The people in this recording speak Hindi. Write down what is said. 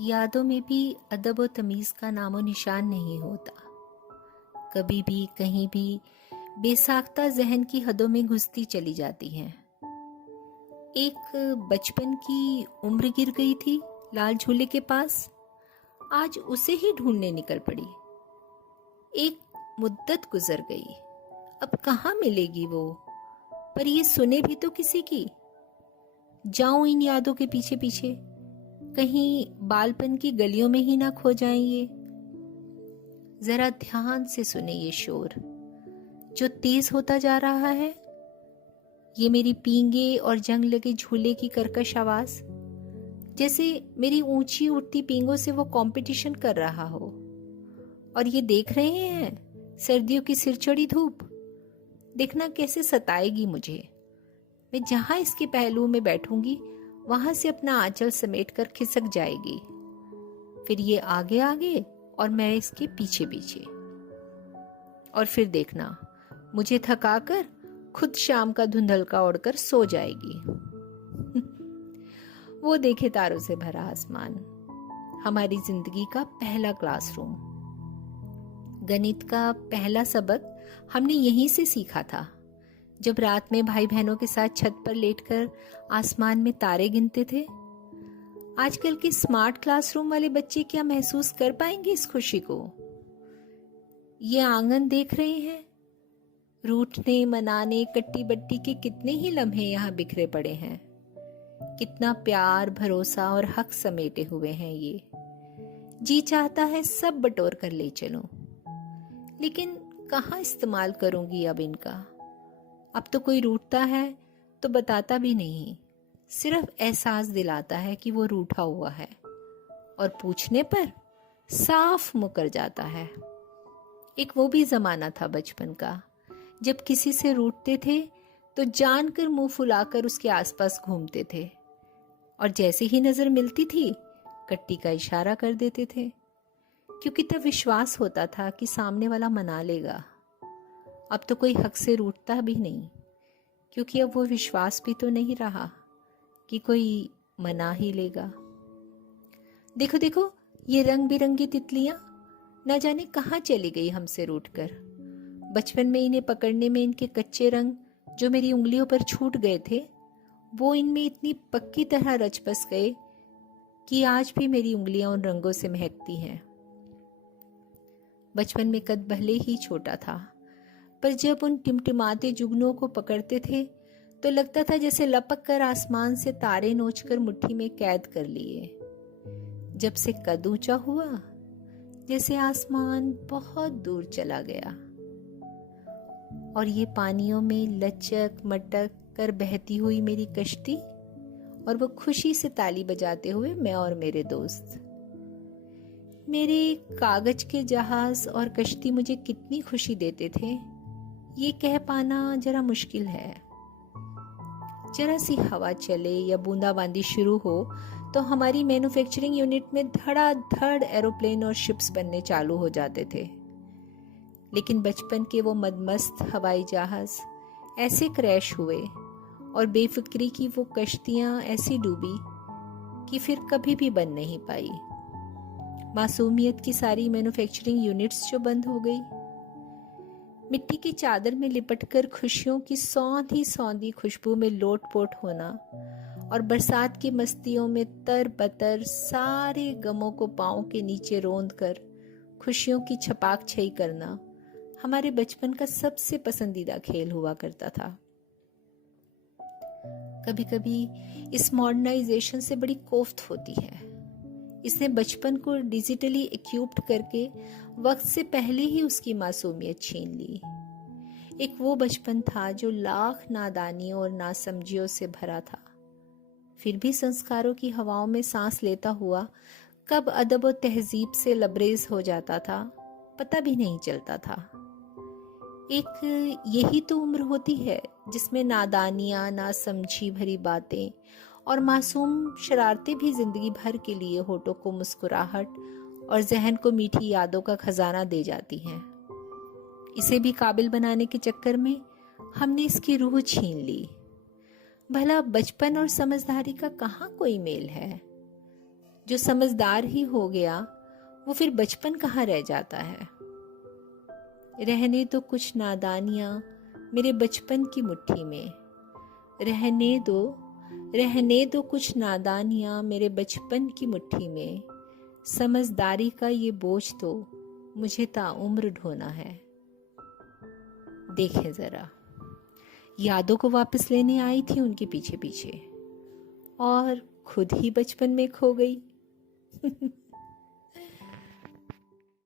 यादों में भी अदब व तमीज़ का नामो निशान नहीं होता। कभी भी कहीं भी बेसाख्ता जहन की हदों में घुसती चली जाती हैं। एक बचपन की उम्र गिर गई थी लाल झूले के पास, आज उसे ही ढूंढने निकल पड़ी। एक मुद्दत गुजर गई, अब कहाँ मिलेगी वो, पर ये सुने भी तो किसी की। जाऊं इन यादों के पीछे पीछे, कहीं बालपन की गलियों में ही ना खो जाएं ये। जरा ध्यान से सुने ये शोर जो तेज होता जा रहा है, ये मेरी पींगे और जंग लगे झूले की कर्कश आवाज, जैसे मेरी ऊंची उठती पींगों से वो कंपटीशन कर रहा हो। और ये देख रहे हैं सर्दियों की सिर चढ़ी धूप, देखना कैसे सताएगी मुझे। मैं जहां इसके पहलू में बैठूंगी वहां से अपना आंचल समेट कर खिसक जाएगी, फिर ये आगे आगे और मैं इसके पीछे पीछे। और फिर देखना मुझे थकाकर खुद शाम का धुंधलका ओढ़कर सो जाएगी। वो देखे तारों से भरा आसमान, हमारी जिंदगी का पहला क्लासरूम। गणित का पहला सबक हमने यहीं से सीखा था, जब रात में भाई बहनों के साथ छत पर लेटकर आसमान में तारे गिनते थे। आजकल के स्मार्ट क्लासरूम वाले बच्चे क्या महसूस कर पाएंगे इस खुशी को? ये आंगन देख रहे हैं, रूठने मनाने कट्टी बट्टी के कितने ही लम्हे यहाँ बिखरे पड़े हैं। कितना प्यार भरोसा और हक समेटे हुए हैं ये। जी चाहता है सब बटोर कर ले चलूं, लेकिन कहाँ इस्तेमाल करूंगी अब इनका। अब तो कोई रूठता है तो बताता भी नहीं, सिर्फ एहसास दिलाता है कि वो रूठा हुआ है, और पूछने पर साफ मुकर जाता है। एक वो भी जमाना था बचपन का, जब किसी से रूठते थे तो जानकर मुंह फुलाकर उसके आसपास घूमते थे, और जैसे ही नजर मिलती थी कट्टी का इशारा कर देते थे, क्योंकि तब विश्वास होता था कि सामने वाला मना लेगा। अब तो कोई हक से रूठता भी नहीं, क्योंकि अब वो विश्वास भी तो नहीं रहा कि कोई मना ही लेगा। देखो देखो ये रंग बिरंगी तितलियां न जाने कहाँ चली गई हमसे रूठकर। बचपन में इन्हें पकड़ने में इनके कच्चे रंग जो मेरी उंगलियों पर छूट गए थे, वो इनमें इतनी पक्की तरह रच बस गए कि आज भी मेरी उंगलियां उन रंगों से महकती हैं। बचपन में कद भले ही छोटा था, पर जब उन टिमटिमाते जुगनों को पकड़ते थे तो लगता था जैसे लपक कर आसमान से तारे नोचकर मुट्ठी में कैद कर लिए। जब से कद ऊंचा हुआ, जैसे आसमान बहुत दूर चला गया, और ये पानियों में लचक मटक कर बहती हुई मेरी कश्ती, और वो खुशी से ताली बजाते हुए मैं और मेरे दोस्त। मेरे कागज के जहाज और कश्ती मुझे कितनी खुशी देते थे, ये कह पाना जरा मुश्किल है। जरा सी हवा चले या बूंदाबांदी शुरू हो तो हमारी मैन्युफैक्चरिंग यूनिट में धड़ाधड़ एरोप्लेन और शिप्स बनने चालू हो जाते थे। लेकिन बचपन के वो मदमस्त हवाई जहाज ऐसे क्रैश हुए और बेफिक्री की वो कश्तियां ऐसी डूबी कि फिर कभी भी बन नहीं पाई। मासूमियत की सारी मैन्युफैक्चरिंग यूनिट्स जो बंद हो गई, मिट्टी की चादर में लिपटकर खुशियों की सौंधी सौंधी खुशबू में लोटपोट होना, और बरसात की मस्तियों में तर बतर सारे गमों को पांव के नीचे रोंद कर खुशियों की छपाक छई करना हमारे बचपन का सबसे पसंदीदा खेल हुआ करता था। कभी कभी इस मॉडर्नाइजेशन से बड़ी कोफ्त होती है। इसने बचपन को डिजिटली इक्विप्ड करके वक्त से पहले ही उसकी मासूमियत छीन ली। एक वो बचपन था जो लाख नादानियों और नासमझियों से भरा था, फिर भी संस्कारों की हवाओं में सांस लेता हुआ कब अदब और तहजीब से लबरेज हो जाता था पता भी नहीं चलता था। एक यही तो उम्र होती है जिसमें नादानियां, नासमझी भरी बातें और मासूम शरारतें भी जिंदगी भर के लिए होठों को मुस्कुराहट और जहन को मीठी यादों का खजाना दे जाती हैं। इसे भी काबिल बनाने के चक्कर में हमने इसकी रूह छीन ली। भला बचपन और समझदारी का कहाँ कोई मेल है? जो समझदार ही हो गया वो फिर बचपन कहाँ रह जाता है। रहने तो कुछ नादानियां मेरे बचपन की मुट्ठी में, रहने दो कुछ नादानियां मेरे बचपन की मुट्ठी में। समझदारी का ये बोझ तो मुझे ताउम्र ढोना है। देखें जरा, यादों को वापस लेने आई थी उनके पीछे पीछे और खुद ही बचपन में खो गई।